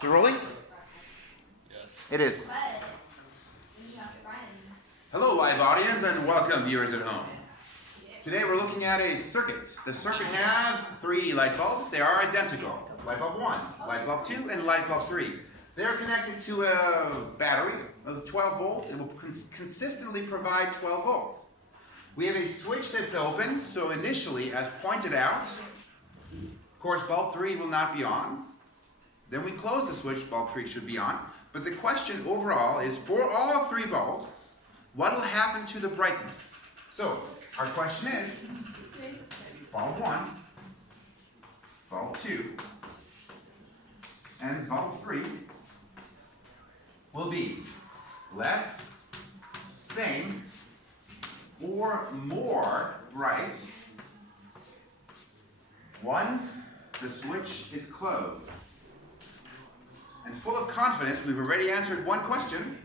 Is it rolling? Yes. It is. Hello, live audience, and welcome, viewers at home. Today we're looking at a circuit. The circuit has 3 light bulbs. They are identical. Light bulb 1, light bulb 2, and light bulb 3. They are connected to a battery of 12 volts and will consistently provide 12 volts. We have a switch that's open, so initially, as pointed out, of course, bulb 3 will not be on. Then we close the switch, bulb 3 should be on. But the question overall is, for all 3 bulbs, what will happen to the brightness? So, our question is, bulb 1, bulb 2, and bulb 3 will be less, same, or more bright once the switch is closed. And full of confidence, we've already answered one question,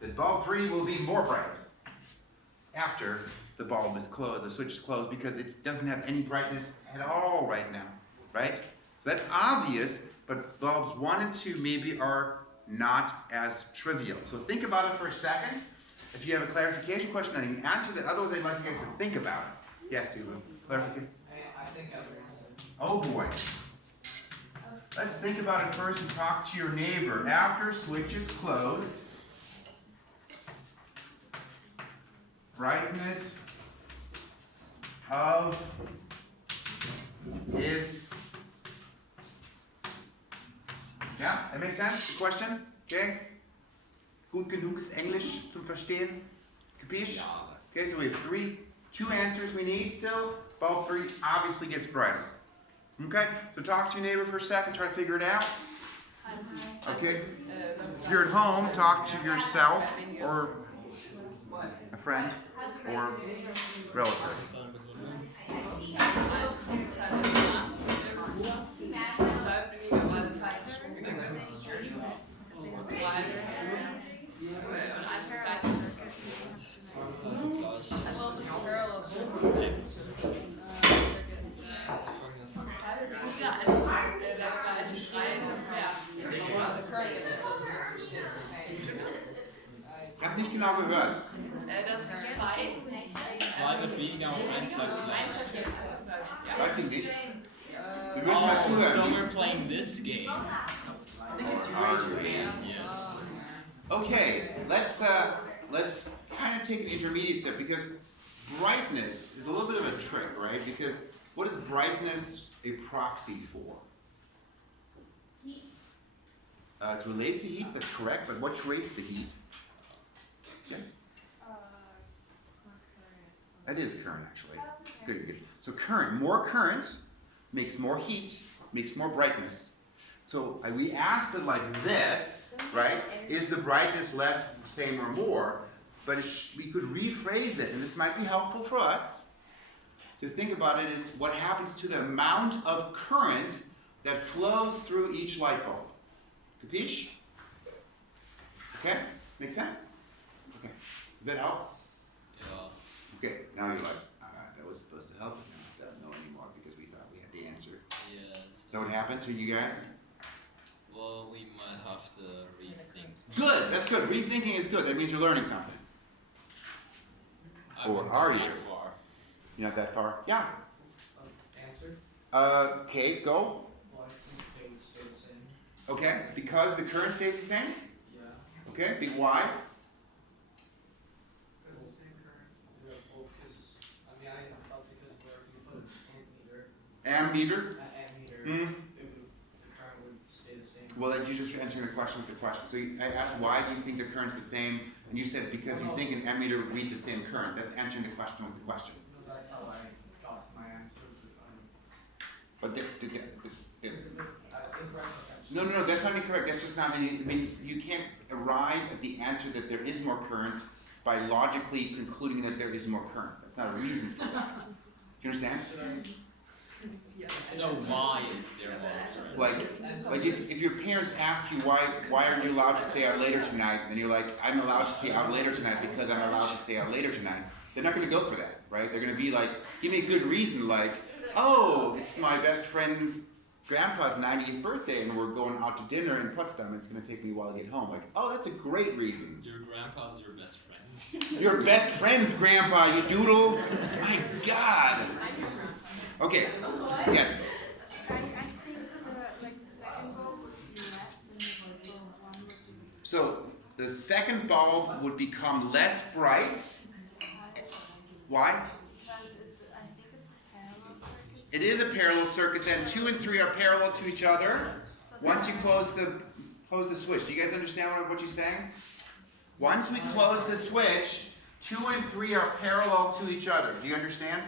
that bulb 3 will be more bright after the bulb is closed, the switch is closed, because it doesn't have any brightness at all right now, right? So that's obvious, but bulbs 1 and 2 maybe are not as trivial. So think about it for a second. If you have a clarification question, then you can answer that. Otherwise, I'd like you guys to think about it. Yes, you will. Clarification? I think I have an answer. Oh boy. Let's think about it first and talk to your neighbor. After switch is closed, brightness of is, ja, that makes sense? The question? Okay? Gut genuges Englisch zum Verstehen? Capiche? Okay, so we have 2 answers we need still. Bulb 3 obviously gets brighter. Okay, so talk to your neighbor for a second, try to figure it out. Okay, if you're at home, talk to yourself or a friend or relative. Ich habe nicht genau gehört. Das sind 2. 2 wird weniger und 1 bleibt gleich. Weiß ich nicht. Wir würden mal Oh, zuhören. so we're playing this game. I think it's you raise your hand. Yes. Okay, let's kind of take an intermediate step, because brightness is a little bit of a trick, right? Because what is brightness a proxy for? Heat. It's related to heat, that's correct, but what creates the heat? Yes? That is current, actually. Good, good. So current, more current makes more heat, makes more brightness. So we asked it like this, right? Is the brightness less, same, or more? But we could rephrase it, and this might be helpful for us to think about it, is what happens to the amount of current that flows through each light bulb. Capiche? Okay? Make sense? Okay. Does that help? Yeah. Okay, now you're like, that was supposed to help, now I don't know anymore because we thought we had the answer. Yes. Is that what happened to you guys? Well, we might have to rethink. Good, that's good. Rethinking is good. That means you're learning something. I Or wouldn't are go that you? far. You're not that far? Yeah. Answer? Okay, go. Well, I think they would stay the same. Okay, because the current stays the same? Yeah. Okay, why? Yeah, well, because, I mean, I felt because where if you put an Ammeter? ammeter, Mm. the current would stay the same. Well, then you just answering the question with the question. So I asked, why do you think the current's the same? And you said, because you think an ammeter would read the same current. That's answering the question with the question. No, that's how I got my answer. But Is it incorrect? no, that's not incorrect. That's just not, I mean, you can't arrive at the answer that there is more current by logically concluding that there is more current. That's not a reason for that. Do you understand? So why is there more? Like if your parents ask you why are you allowed to stay out later tonight, and you're like, I'm allowed to stay out later tonight because I'm allowed to stay out later tonight, they're not going to go for that, right? They're going to be like, give me a good reason, like, oh, it's my best friend's Grandpa's 90th birthday and we're going out to dinner in Potsdam, it's gonna take me a while to get home. Like, oh, that's a great reason. Your grandpa's your best friend. Your best friends, Grandpa, you doodle. My God. Okay, yes. I think the second bulb would be less and the one would be. So the second bulb would become less bright. Why? Because it's, I think it's a parallel circuit. It is a parallel circuit. Then 2 and 3 are parallel to each other. Once you close the switch, do you guys understand what she's saying? Once we close the switch, 2 and 3 are parallel to each other. Do you understand?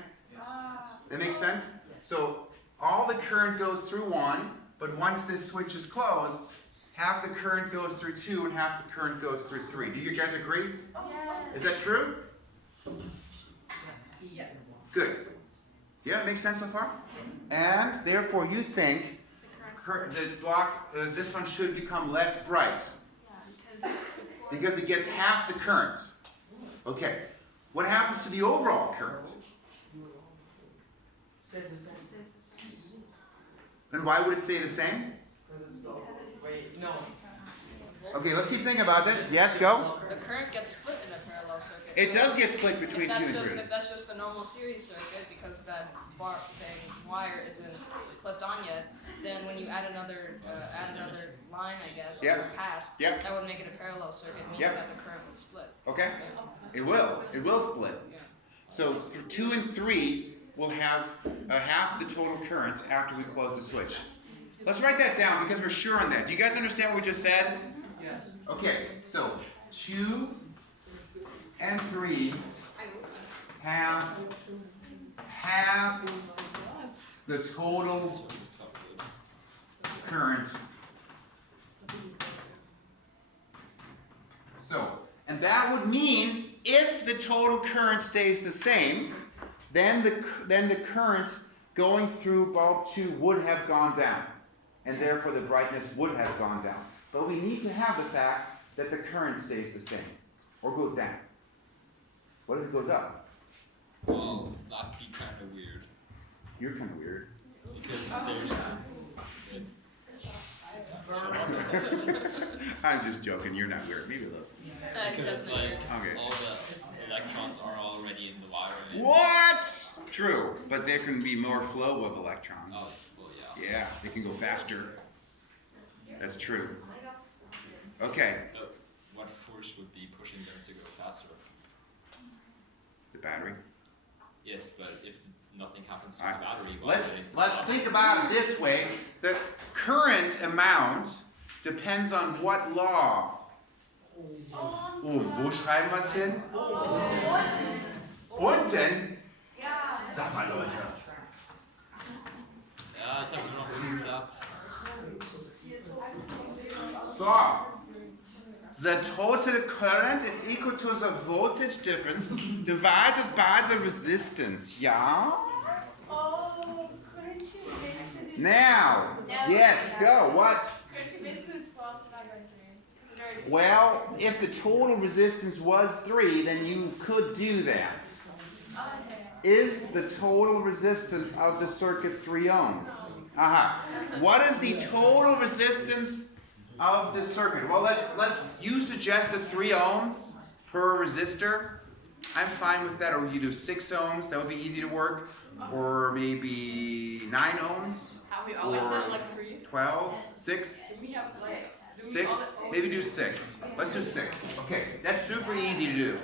That makes sense? So all the current goes through 1, but once this switch is closed, half the current goes through 2 and half the current goes through 3. Do you guys agree? Yeah. Is that true? Good. Yeah, it makes sense so far? And therefore you think this one should become less bright because it gets half the current. Okay. What happens to the overall current? And why would it stay the same? Wait, no. Okay, let's keep thinking about it. Yes, go. The current gets split in a parallel circuit. It So does get split between if 2 that's and just 3. if that's just a normal series circuit because that wire isn't clipped on yet, then when you add another line, I guess, Yeah. or path, Yeah. that would make it a parallel circuit, meaning Yeah. that the current would split. Okay? It will. It will split. Yeah. So for 2 and 3, we'll have half the total current after we close the switch. Let's write that down because we're sure on that. Do you guys understand what we just said? Yes. Okay, so 2 and 3 have half the total current. So, and that would mean if the total current stays the same, then the current going through bulb 2 would have gone down, and therefore the brightness would have gone down. But we need to have the fact that the current stays the same, or goes down. What if it goes up? Well, that'd be kind of weird You're kind of weird. because there's. I'm just joking. You're not weird. Maybe a little. That's Because definitely like Okay. all the electrons are already in the wire. And What? True, but there can be more flow of electrons. oh, well, yeah. Yeah, they can go faster. That's true. Okay, But what force would be pushing them to go faster? the battery. Yes, but if nothing happens to the Alright. battery, why would it Let's think about it this way. The current amount depends on what law? Wo schreiben wir es hin? Unten? Sag mal, Leute. Ja, ich habe nur noch genug Platz. So. The total current is equal to the voltage difference divided by the resistance. Yeah? Now, yes, go. What? Well, if the total resistance was 3, then you could do that. Is the total resistance of the circuit 3 ohms? Aha. What is the total resistance of the circuit? Well, you suggested 3 ohms per resistor. I'm fine with that. Or you do 6 ohms. That would be easy to work. Or maybe 9 ohms. Have we always Or- done like 3? 12, 6. Do we have like 6? Maybe do 6. Let's do 6. Okay, that's super easy to do.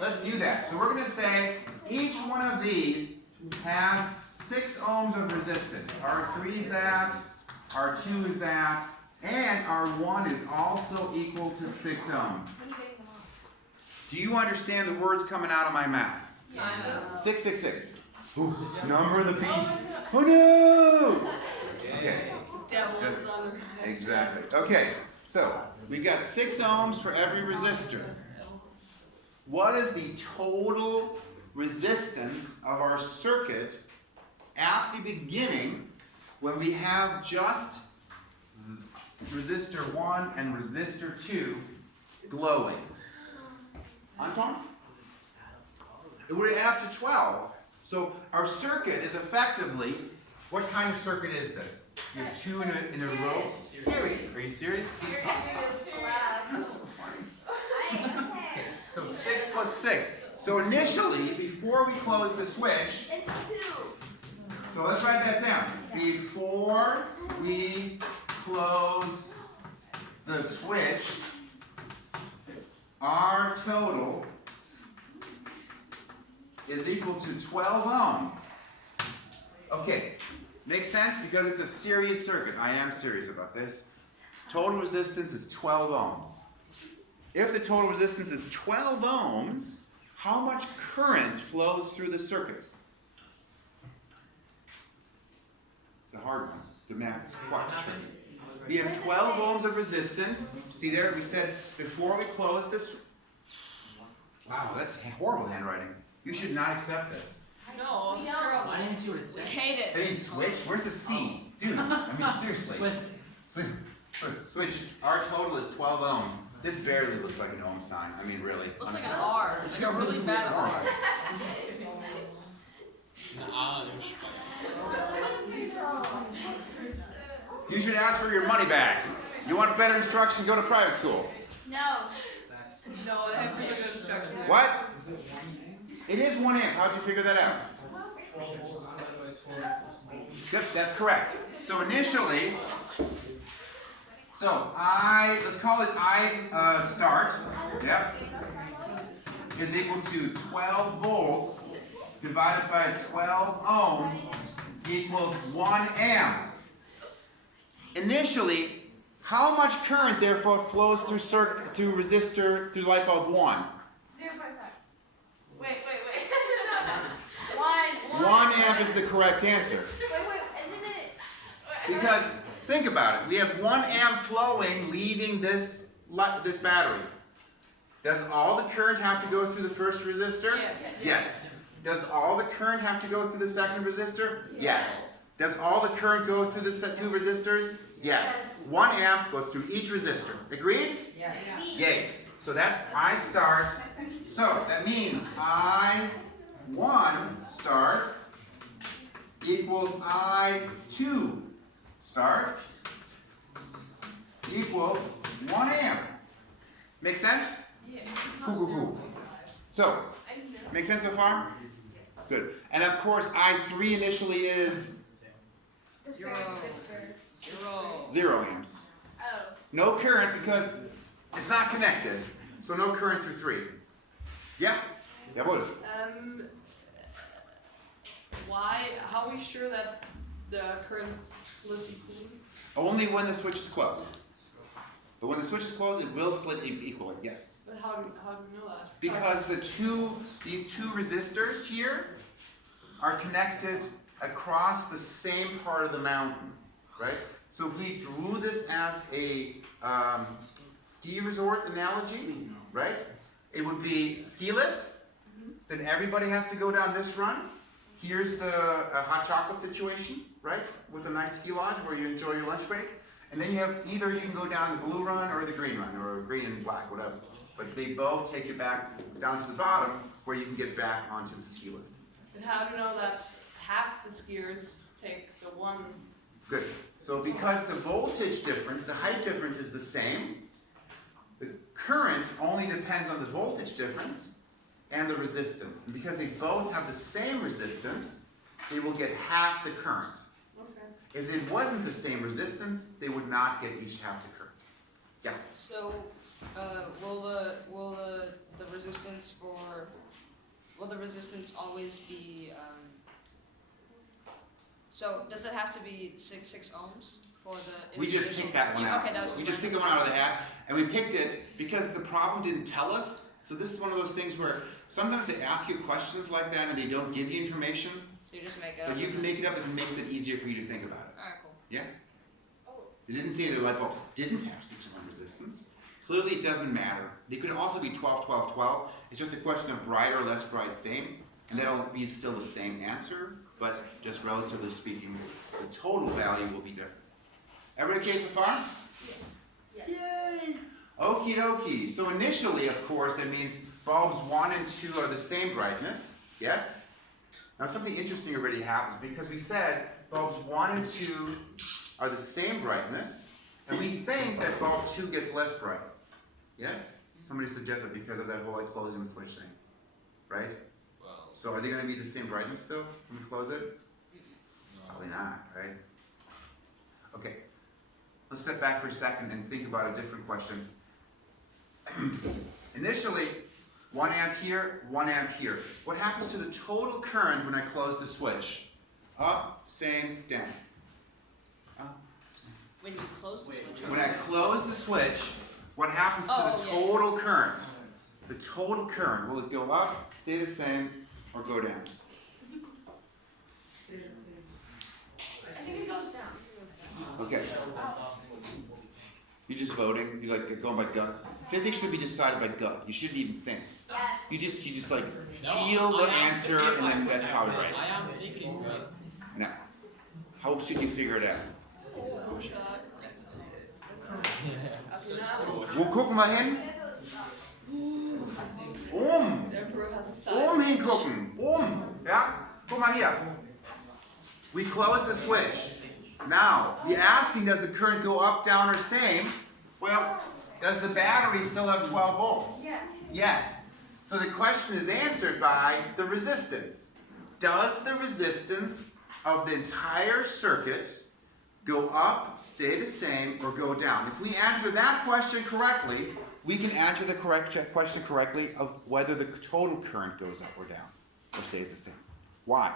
Let's do that. So we're going to say each one of these has 6 ohms of resistance. R3 is that, R2 is that, and R1 is also equal to 6 ohms. Do you understand the words coming out of my mouth? Yeah. 666. Ooh, number of the beast. Oh no! Okay. Devil's other. Exactly. Okay, so we got 6 ohms for every resistor. What is the total resistance of our circuit at the beginning when we have just resistor 1 and resistor 2 glowing? Anton? It would add up to 12. So our circuit is effectively, what kind of circuit is this? You have 2 in a row. Serious? Are you serious? Serious collab. That's so funny. So 6 plus 6. So initially, before we close the switch, It's 2. so let's write that down. Before we close the switch, our total is equal to 12 ohms. Okay, makes sense because it's a series circuit. I am serious about this. Total resistance is 12 ohms. If the total resistance is 12 ohms, how much current flows through the circuit? The hard one. The math is quite tricky. We have 12 ohms of resistance. See there, we said before we close this. Wow, that's horrible handwriting. You should not accept this. No, We know. girl, I didn't see what it we said. hate I it. mean, switch? Where's the C? Dude, I mean, seriously. Switch. Our total is 12 ohms. This barely looks like an ohm sign. I mean, really. Looks like honestly. an R. It's like a really bad R. You should ask for your money back. You want better instruction, go to private school. No. No, they have really good instruction. What? It is 1 amp. How'd you figure that out? Yep, that's correct. So initially, let's call it I start, yep, is equal to 12 volts divided by 12 ohms equals 1 amp. Initially, how much current therefore flows through resistor, through light bulb 1? 0.5. Wait. 1 amp is the correct answer. Wait, isn't it? Because, think about it, we have 1 amp flowing leaving this battery. Does all the current have to go through the first resistor? Yes. Yes. Does all the current have to go through the second resistor? Yes. Does all the current go through the 2 resistors? Yes. 1 amp goes through each resistor. Agreed? Yes. Yay. So that's I start. So that means I1 start equals I2 start equals 1 amp. Make sense? Yeah. Cool. So, make sense so far? Good. And of course, I3 initially is 0. 0 amps. Oh. No current because it's not connected. So no current through 3. Yeah? Jawohl. Why? How are we sure that the current splits equally? Only when the switch is closed. But when the switch is closed, it will split equally, yes. But how do we know that? Because these two resistors here are connected across the same part of the mountain, right? So if we drew this as a ski resort analogy, right? It would be ski lift, then everybody has to go down this run. Here's the hot chocolate situation, right? With a nice ski lodge where you enjoy your lunch break. And then you have either you can go down the blue run or the green run, or green and black, whatever. But they both take you back down to the bottom where you can get back onto the ski lift. And how do you know that half the skiers take the one? Good. So because the voltage difference, the height difference is the same, the current only depends on the voltage difference and the resistance. And because they both have the same resistance, they will get half the current. Okay. Mm-hmm. If it wasn't the same resistance, they would not get each half the current. Yeah. So, will the resistance always be, so does it have to be 6 ohms for the We just initial- picked that one out. Okay, that was We just just picked the one out of the hat, and we picked it because the problem didn't tell us. So this is one of those things where sometimes they ask you questions like that and they don't give you information, So you just make it up. but you can make it up if it makes it easier for you to think about it. Alright, cool. Yeah? It didn't say the light bulbs didn't have 6 ohm resistance. Clearly it doesn't matter. They could also be 12, 12, 12. It's just a question of bright or less bright, same. And that'll be still the same answer, but just relatively speaking, the total value will be different. Everybody okay so far? Yes. Yay! Okie dokie. So initially, of course, it means bulbs 1 and 2 are the same brightness. Yes? Now something interesting already happens because we said bulbs 1 and 2 are the same brightness, and we think that bulb 2 gets less bright. Yes? Somebody suggested because of that whole like closing the switch thing. Right? Well, So are they going to be the same brightness still when we close it? no. Probably not, right? Okay. Let's step back for a second and think about a different question. Initially, 1 amp here, 1 amp here. What happens to the total current when I close the switch? Up, same, down. Up, same. When you close the switch. When I close the switch, what happens to Oh, the yeah, yeah. total current? The total current, will it go up, stay the same, or go down? I think it goes down. Okay. You're just voting, you're like going by gut. Physics should be decided by gut. You shouldn't even think. Yes. You just like No, feel the I am answer thinking and then like that's that, probably man. right. I am thinking, right? Now, how should you figure it out? Wo gucken wir hin? Der Bro has a side. Hingucken. Ja? Guck mal hier. We close the switch. Now, you're asking, does the current go up, down, or same? Well, does the battery still have 12 volts? Yeah. Yes. So the question is answered by the resistance. Does the resistance of the entire circuit go up, stay the same, or go down? If we answer that question correctly, we can answer the question correctly of whether the total current goes up or down, or stays the same. Why?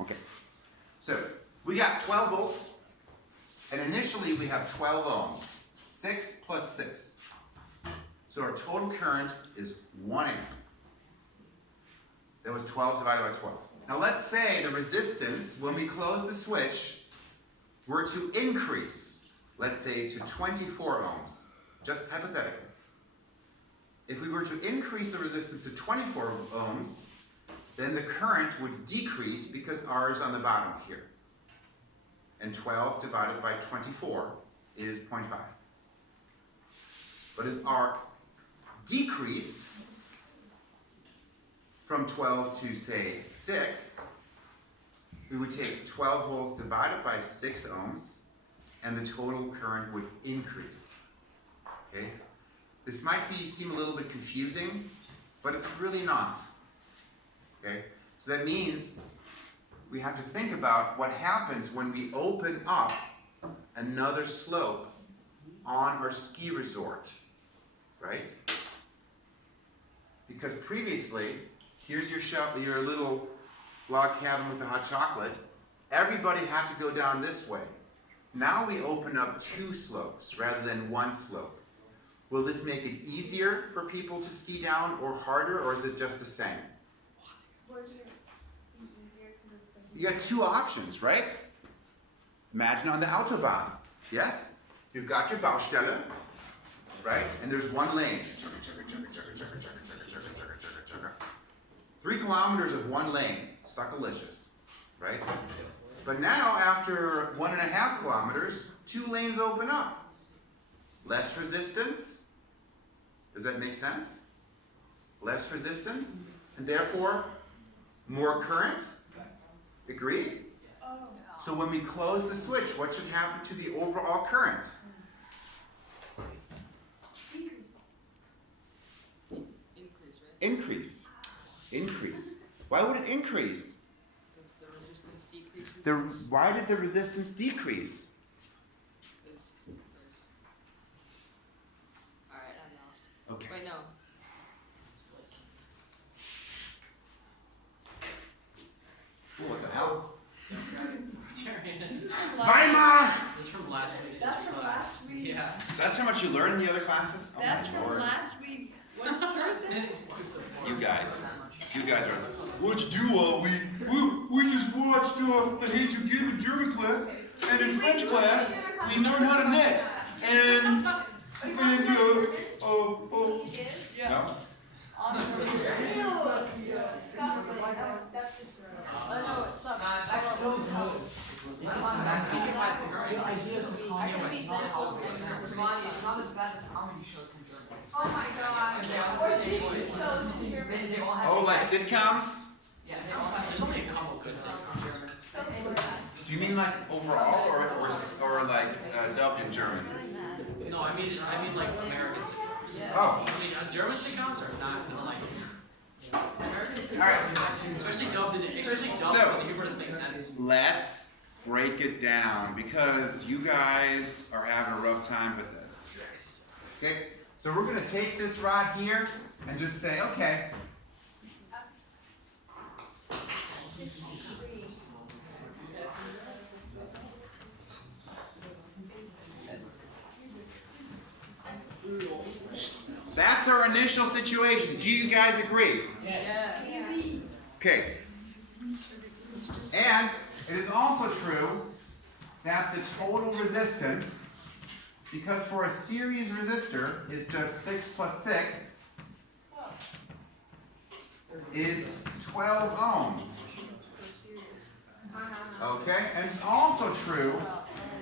Okay. So, we got 12 volts, and initially we have 12 ohms. 6 plus 6. So our total current is 1 amp. That was 12 divided by 12. Now let's say the resistance, when we close the switch, were to increase, let's say to 24 ohms, just hypothetically. If we were to increase the resistance to 24 ohms, then the current would decrease because R is on the bottom here. And 12 divided by 24 is 0.5. But if R decreased from 12 to, say, 6, we would take 12 volts divided by 6 ohms, and the total current would increase. Okay? This might seem a little bit confusing, but it's really not. Okay? So that means we have to think about what happens when we open up another slope on our ski resort. Right? Because previously, here's your little log cabin with the hot chocolate. Everybody had to go down this way. Now we open up 2 slopes rather than 1 slope. Will this make it easier for people to ski down or harder, or is it just the same? You got 2 options, right? Imagine on the Autobahn. Yes? You've got your Baustelle, right? And there's 1 lane. 3 kilometers of 1 lane. Suckalicious, right? But now, after 1.5 kilometers, 2 lanes open up. Less resistance. Does that make sense? Less resistance, and therefore more current. Agreed? So when we close the switch, what should happen to the overall current? Increase, right? Increase. Increase. Why would it increase? Because the resistance decreases. Why did the resistance decrease? Because there's. Alright, I'm lost. Okay. Wait, no. Ooh, what the hell? This Weimar! is from last week's That's from class. last week. Yeah. That's how much you learn in the other classes? Oh That's my from Lord. last week. What Thursday? You guys are. What'd you do? We just watched I Hate to Give in German class, and in French class we learned how to knit. And Yeah. no. Oh my god. Or TV shows in German. Oh, like sitcoms? There's only a couple good sitcoms. Do you mean like overall or like dubbed in German? No, I mean like American sitcoms. Oh, I mean, German sitcoms are not gonna like. all right. Especially dubbed So- because the humor doesn't make sense. Let's break it down because you guys are having a rough time with this. Yes. Okay, so we're gonna take this rod here and just say, okay. That's our initial situation. Do you guys agree? Yeah. Okay. And it is also true that the total resistance, because for a series resistor is just 6 plus 6, is 12 ohms. Okay? And it's also true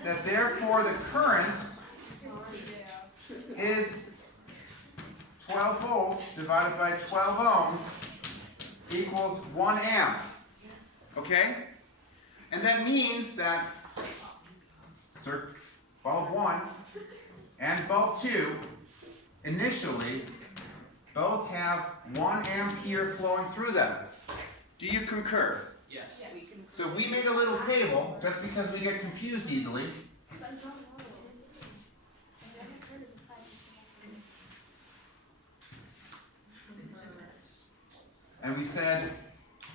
that therefore the current is 12 volts divided by 12 ohms equals 1 amp. Okay? And that means that bulb 1 and bulb 2 initially both have 1 ampere flowing through them. Do you concur? Yes. We can. So if we made a little table, just because we get confused easily, and we said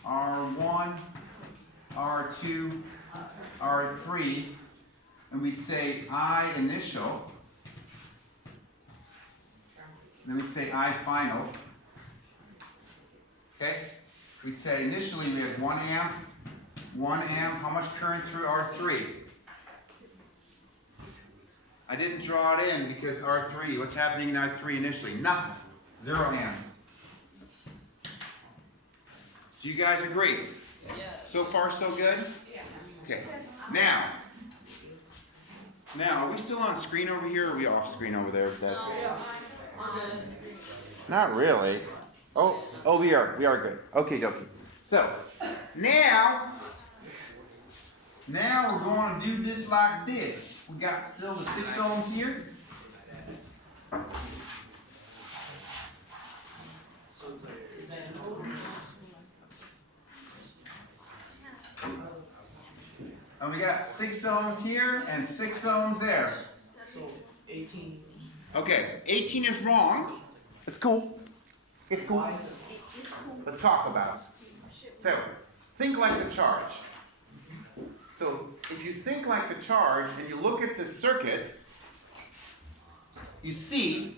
R1, R2, R3, and we'd say I initial, then we'd say I final. Okay? We'd say initially we had 1 amp, how much current through R3? I didn't draw it in because R3, what's happening in R3 initially? Nothing. 0 amps. Do you guys agree? Yeah. So far, so good? Yeah. Okay. Now, are we still on screen over here, or are we off screen over there? That's not really. Oh, we are good. Okay, dokie. So, now we're going to do this like this. We got still the 6 ohms here. And we got 6 ohms here and 6 ohms there. So 18. Okay, 18 is wrong. It's cool. It's cool. Let's talk about it. So, think like the charge. So, if you think like the charge and you look at the circuit, you see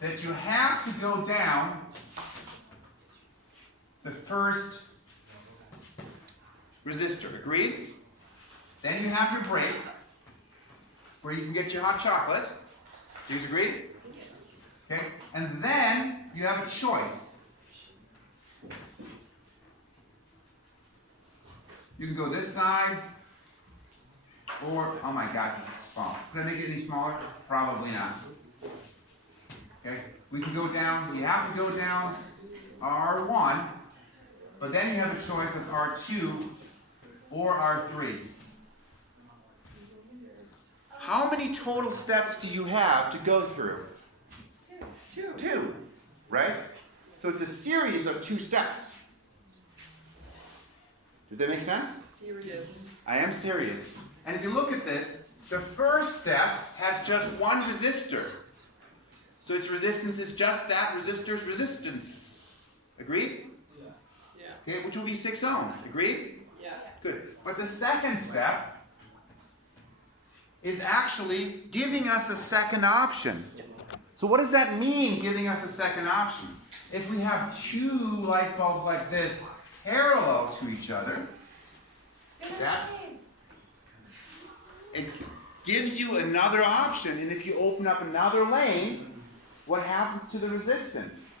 that you have to go down the first resistor. Agreed? Then you have your break, where you can get your hot chocolate. Do you agree? Okay? And then you have a choice. You can go this side, or, oh my God, this is small. Can I make it any smaller? Probably not. Okay? We can go down, we have to go down R1, but then you have a choice of R2 or R3. How many total steps do you have to go through? Two, right? So it's a series of 2 steps. Does that make sense? Serious. I am serious. And if you look at this, the first step has just 1 resistor. So its resistance is just that resistor's resistance. Agreed? Yeah. Okay, which will be 6 ohms. Agreed? Yeah. Good. But the second step is actually giving us a second option. So what does that mean, giving us a second option? If we have 2 light bulbs like this parallel to each other, it gives you another option, and if you open up another lane, what happens to the resistance?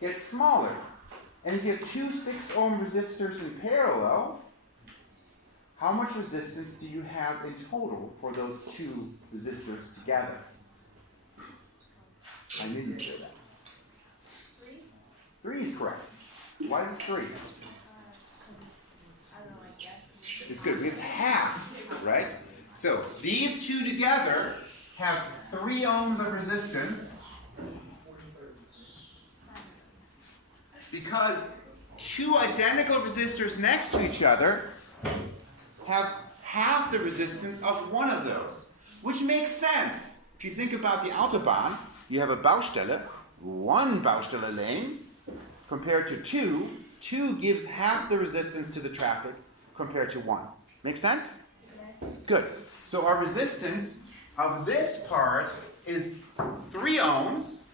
Gets smaller. And if you have 2 6 ohm resistors in parallel, how much resistance do you have in total for those 2 resistors together? I knew you'd say that. 3 is correct. Why is it 3? It's good. It's half, right? So these two together have 3 ohms of resistance because 2 identical resistors next to each other have half the resistance of one of those, which makes sense. If you think about the Autobahn, you have a Baustelle, 1 Baustelle lane compared to 2. 2 gives half the resistance to the traffic compared to 1. Make sense? Good. So our resistance of this part is 3 ohms.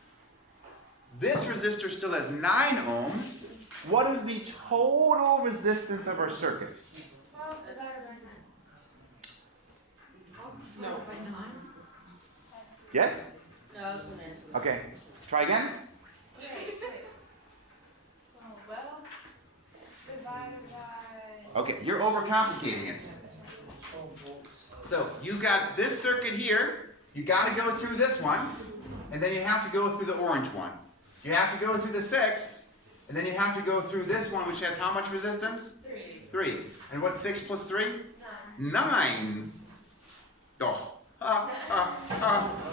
This resistor still has 9 ohms. What is the total resistance of our circuit? No. Yes? No, I was gonna answer. Okay. Try again. Well, divided by. Okay, you're overcomplicating it. 12 volts. So you've got this circuit here. You got to go through this one, and then you have to go through the orange one. You have to go through the 6, and then you have to go through this one, which has how much resistance? 3. And what's 6 plus 3? 9. Oh.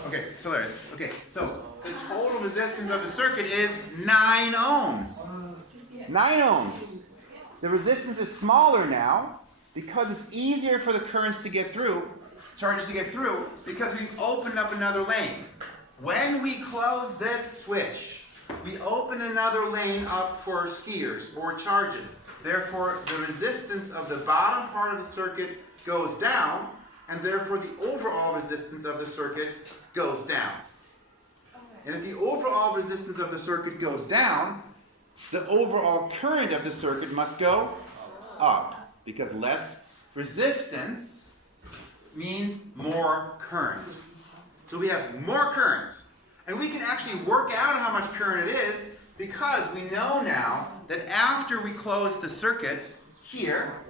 Okay, so there it is. Okay, so the total resistance of the circuit is 9 ohms. 9 ohms. The resistance is smaller now because it's easier for the currents to get through, charges to get through, because we've opened up another lane. When we close this switch, we open another lane up for skiers or charges. Therefore, the resistance of the bottom part of the circuit goes down, and therefore the overall resistance of the circuit goes down. And if the overall resistance of the circuit goes down, the overall current of the circuit must go up, because less resistance means more current. So we have more current. And we can actually work out how much current it is because we know now that after we close the circuit here,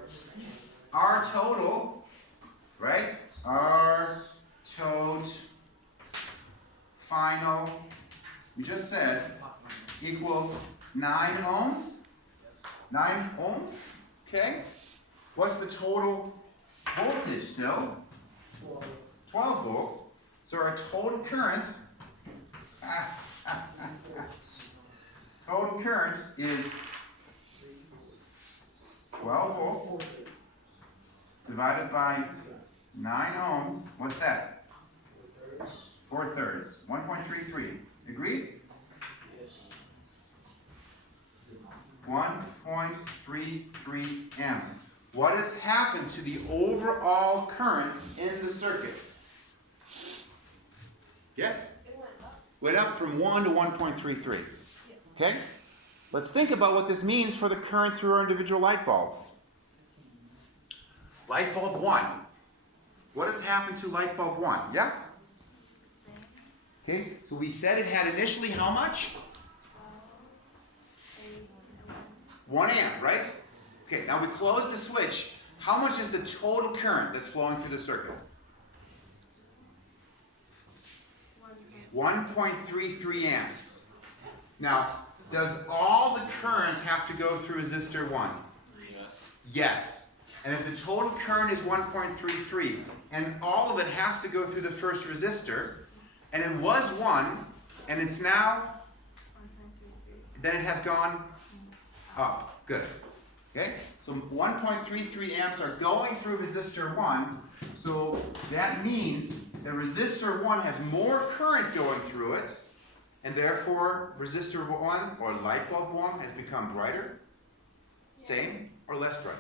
our total, right? Our total final, we just said, equals 9 ohms. 9 ohms, okay? What's the total voltage still? 12 volts. So our total current, is 12 volts divided by 9 ohms. What's that? 4/3. 1.33. Agreed? 1.33 amps. What has happened to the overall current in the circuit? Yes? Went up from 1 to 1.33. Okay? Let's think about what this means for the current through our individual light bulbs. Light bulb 1. What has happened to light bulb 1? Yeah? Okay, so we said it had initially how much? 1 amp, right? Okay, now we close the switch. How much is the total current that's flowing through the circuit? 1.33 amps. Now, does all the current have to go through resistor 1? Yes. Yes. And if the total current is 1.33, and all of it has to go through the first resistor, and it was 1, and it's now, then it has gone up. Good. Okay? So 1.33 amps are going through resistor 1, so that means that resistor 1 has more current going through it, and therefore resistor 1 or light bulb 1 has become brighter, same, or less bright?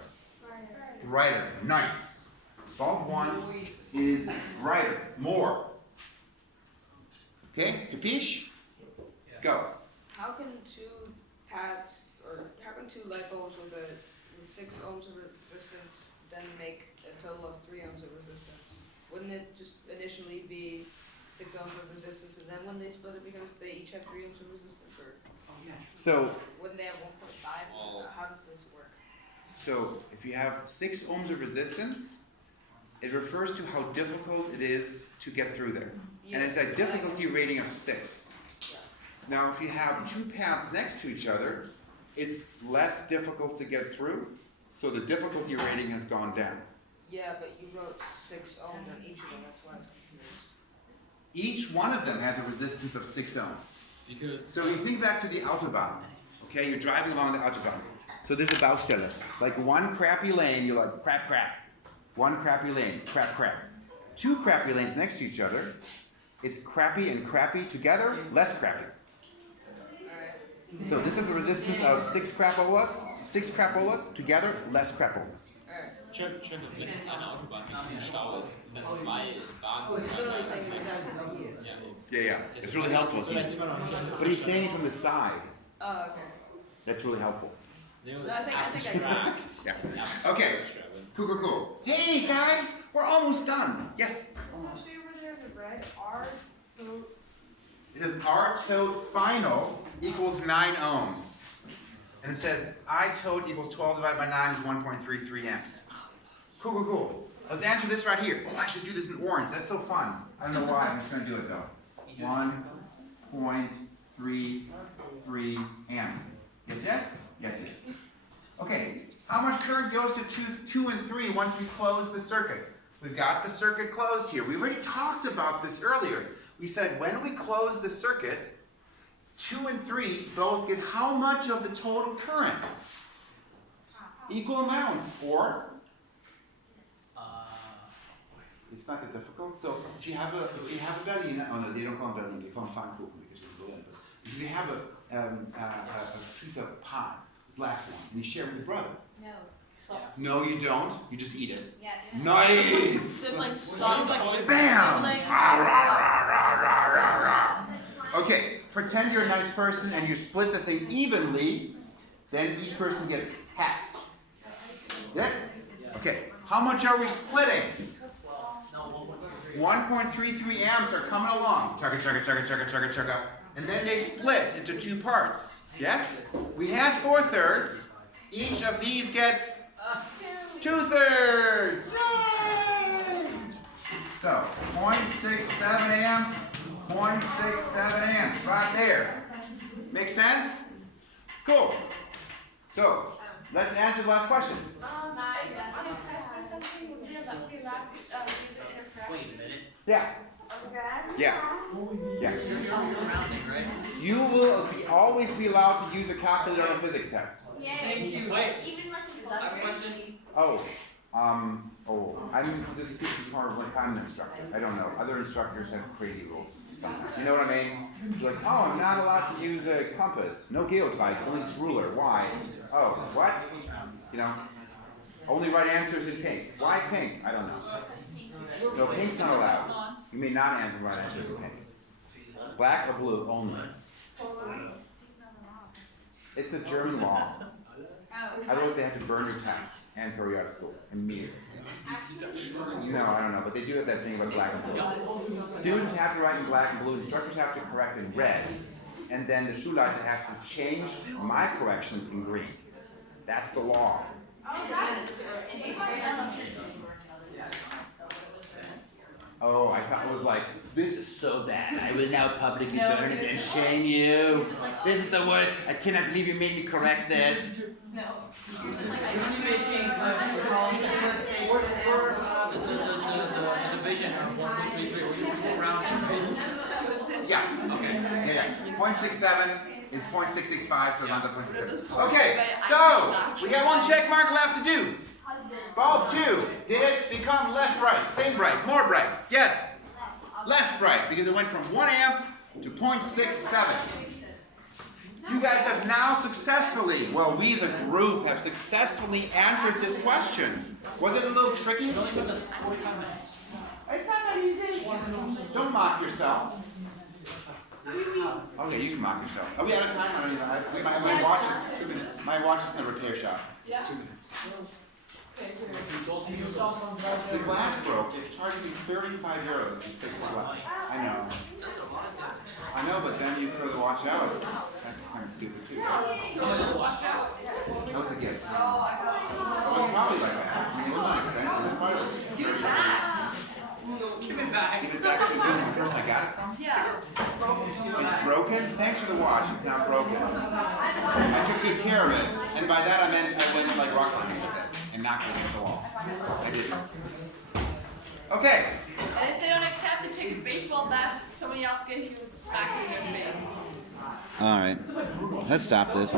Brighter. Nice. Bulb 1 is brighter, more. Okay, capiche? Go. How can 2 pads, or how can 2 light bulbs with 6 ohms of resistance then make a total of 3 ohms of resistance? Wouldn't it just initially be 6 ohms of resistance, and then when they split it becomes they each have 3 ohms of resistance, or So, wouldn't they have 1.5? How does this work? so if you have 6 ohms of resistance, it refers to how difficult it is to get through there. And it's a difficulty rating of 6. Now, if you have 2 paths next to each other, it's less difficult to get through. So the difficulty rating has gone down. Yeah, but you wrote 6 ohms on each of them, that's why I was confused. Each one of them has a resistance of 6 ohms. Because So you think back to the Autobahn. Okay, you're driving along the Autobahn. So there's a Baustelle. Like one crappy lane, you're like crap, crap. One crappy lane, crap, crap. 2 crappy lanes next to each other. It's crappy and crappy together, less crappy. Alright, So this is the resistance of 6 crapolas. 6 crapolas together, less crapolas. alright. wenn es eine Autobahn mit einem Stau ist und dann zwei Wagen He's literally saying the exact same thing he is. ja, Yeah, yeah. It's really helpful. But he's saying it from the side. Oh, okay. That's really helpful. no, I think I got it. Yeah. It's abstract. Okay. Cool, cool, cool. Hey guys, we're almost done. Yes. I'll show you over there the red R tote. It says R tote final equals 9 ohms. And it says I tote equals 12 divided by 9 is 1.33 amps. Cool, cool, cool. Let's answer this right here. Oh, I should do this in orange. That's so fun. I don't know why. I'm just going to do it though. 1.33 amps. Yes, yes? Yes, yes. Okay, how much current goes to 2 and 3 once we close the circuit? We've got the circuit closed here. We already talked about this earlier. We said when we close the circuit, 2 and 3 both get how much of the total current? Equal amounts, or? It's not that difficult. So if you have a Berliner, oh no, they don't call them Berliner, they call them Pfannkuchen because they're Berlin. But if you have a piece of pie, this last one, and you share it with your brother. No. No, you don't. You just eat it. Yes. Nice. Siblings suck. Bam. Siblings Rah, rah, suck. rah, rah, rah, rah. Okay, pretend you're a nice person and you split the thing evenly. Then each person gets half. Yes. Okay. How much are we splitting? 1.33 amps are coming along. Chugga, chugga, chugga, chugga, chugga, chugga. And then they split into 2 parts. Yes? We had 4/3. Each of these gets 2/3. Yay! So, 0.67 amps, 0.67 amps, right there. Make sense? Cool. So, let's answer the last question. On a test or something, would we allowed to use the interference? Wait a minute. Yeah. Okay. Yeah. Yeah. You're rounding, right? You will always be allowed to use a calculator on a physics test. Thank you. Wait, Even like I have a question. I'm just speaking for when I'm an instructor. I don't know. Other instructors have crazy rules. You know what I mean? Like, oh, I'm not allowed to use a compass. No geotype, only this ruler. Why? Oh, what? You know? Only right answers in pink. Why pink? I don't know. No, pink's not allowed. You may not answer right answers in pink. Black or blue only. It's a German law. Otherwise, they have to burn your test and throw you out of school immediately. No, I don't know, but they do have that thing about black and blue. Students have to write in black and blue, instructors have to correct in red, and then the Schulleiter has to change my corrections in green. That's the law. Oh, I thought it was like, this is so bad. I will now publicly burn it and shame you. This is the worst. I cannot believe you made me correct this. No. For the division of 1.33, we'll round to. Yeah, okay. Yeah. 0.67 is 0.665, so around the 0.67. Okay, so we got one check mark left to do. Bulb 2, did it become less bright? Same bright, more bright? Yes. Less bright, because it went from 1 amp to 0.67. You guys have now successfully, well, we as a group have successfully answered this question. Was it a little tricky? It only took us 45 minutes. It's not that easy. Don't mock yourself. Okay, you can mock yourself. Are we out of time? I mean, my watch is 2 minutes. My watch is in a repair shop. Yeah. 2 minutes. Okay, here. The glass broke. They charged me 35 euros to fix the glass. I know. I know, but then you throw the watch out. That's kind of stupid too. That was a gift. It was probably like that. I mean, it was not expensive. It was probably like Give it back. Give it back. Give it back to the person I got it from. Yeah. It's broken? Thanks for the watch. It's now broken. I took good care of it. And by that I meant I went like rock climbing with it. and knocked it against the wall. I did. Okay. And if they don't accept it, take a baseball bat, somebody else get you and smack it in their face. All right. Let's stop this.